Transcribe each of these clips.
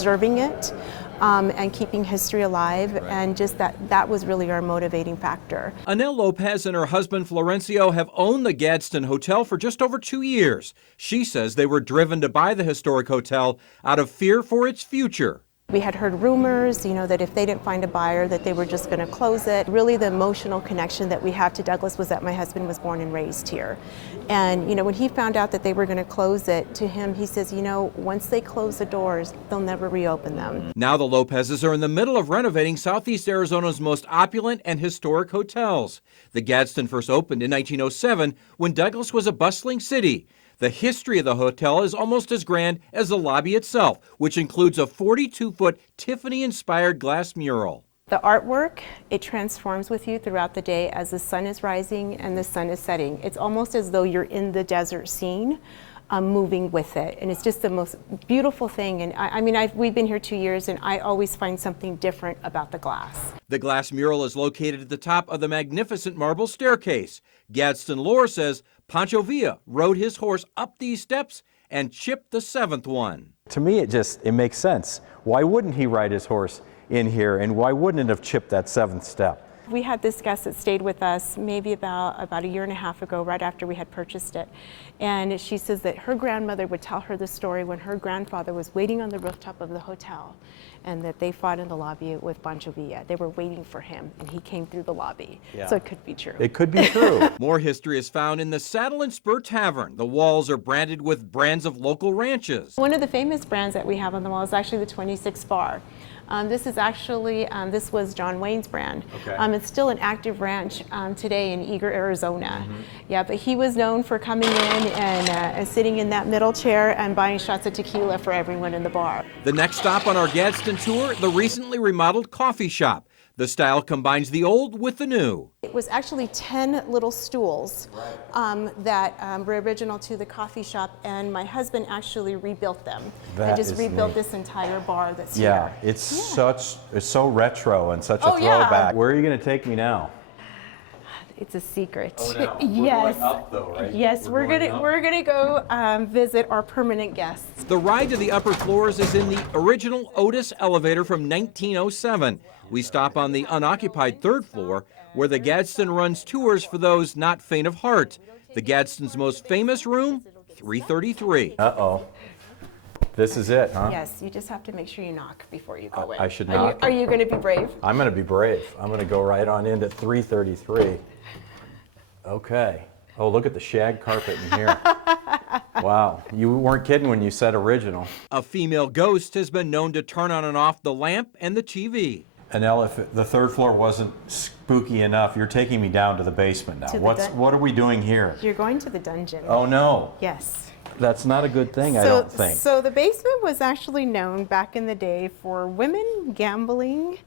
preserving it and keeping history alive, and just that was really our motivating factor. Anel Lopez and her husband Florencio have owned the Gadsden Hotel for just over 2 years. She says they were driven to buy the historic hotel out of fear for its future. We had heard rumors, that if they didn't find a buyer, that they were just going to close it. Really, the emotional connection that we have to Douglas was that my husband was born and raised here. And, when he found out that they were going to close it, to him, he says, once they close the doors, they'll never reopen them. Now the Lopezes are in the middle of renovating Southeast Arizona's most opulent and historic hotels. The Gadsden first opened in 1907 when Douglas was a bustling city. The history of the hotel is almost as grand as the lobby itself, which includes a 42-foot Tiffany-inspired glass mural. The artwork, it transforms with you throughout the day as the sun is rising and the sun is setting. It's almost as though you're in the desert scene, moving with it. And it's just the most beautiful thing. And we've been here 2 years, and I always find something different about the glass. The glass mural is located at the top of the magnificent marble staircase. Gadsden lore says Pancho Villa rode his horse up these steps and chipped the seventh one. To me, it makes sense. Why wouldn't he ride his horse in here, and why wouldn't it have chipped that seventh step? We had this guest that stayed with us maybe about a year and a half ago, right after we had purchased it. And she says that her grandmother would tell her the story when her grandfather was waiting on the rooftop of the hotel, and that they fought in the lobby with Pancho Villa. They were waiting for him, and he came through the lobby. Yeah. So it could be true. It could be true. More history is found in the Saddle and Spur Tavern. The walls are branded with brands of local ranches. One of the famous brands that we have on the wall is actually the 26 Bar. This is actually, this was John Wayne's brand. Okay. It's still an active ranch today in Eager, Arizona. Yeah, but he was known for coming in and sitting in that middle chair and buying shots of tequila for everyone in the bar. The next stop on our Gadsden tour, the recently remodeled coffee shop. The style combines the old with the new. It was actually 10 little stools that were original to the coffee shop, and my husband actually rebuilt them. That and just is rebuilt neat. This entire bar that's Yeah, here. it's so retro and such a throwback. Yeah. Where are you going to take me now? It's a secret. Oh, no. Yes. We're going up though, right? Yes, we're gonna go visit our permanent guests. The ride to the upper floors is in the original Otis elevator from 1907. We stop on the unoccupied third floor, where the Gadsden runs tours for those not faint of heart. The Gadsden's most famous room, 333. Uh-oh. This is it, huh? Yes, you just have to make sure you knock before you go in. I should knock. Are you gonna be brave? I'm going to be brave. I'm going to go right on into 333. Okay. Oh, look at the shag carpet in here. Wow. You weren't kidding when you said original. A female ghost has been known to turn on and off the lamp and the TV. Anel, if the third floor wasn't spooky enough, you're taking me down to the basement now. What are we doing here? You're going to the dungeon. Oh, no. Yes. That's not a good thing, I don't think. So the basement was actually known back in the day for women, gambling,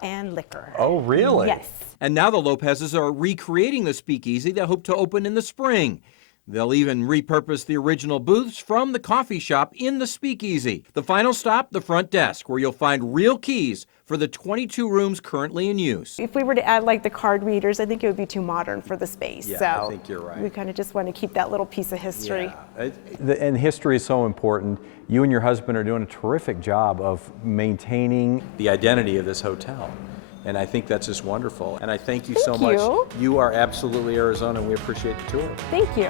and liquor. Oh, really? Yes. And now the Lopezes are recreating the speakeasy they hope to open in the spring. They'll even repurpose the original booths from the coffee shop in the speakeasy. The final stop, the front desk, where you'll find real keys for the 22 rooms currently in use. If we were to add like the card readers, I think it would be too modern for the space. Yeah, so I think you're right. We kind of just want to keep that little piece of history. Yeah. And history is so important. You and your husband are doing a terrific job of maintaining the identity of this hotel. And I think that's just wonderful. And I thank you so much. You are absolutely Arizona, and we appreciate the tour. Thank you.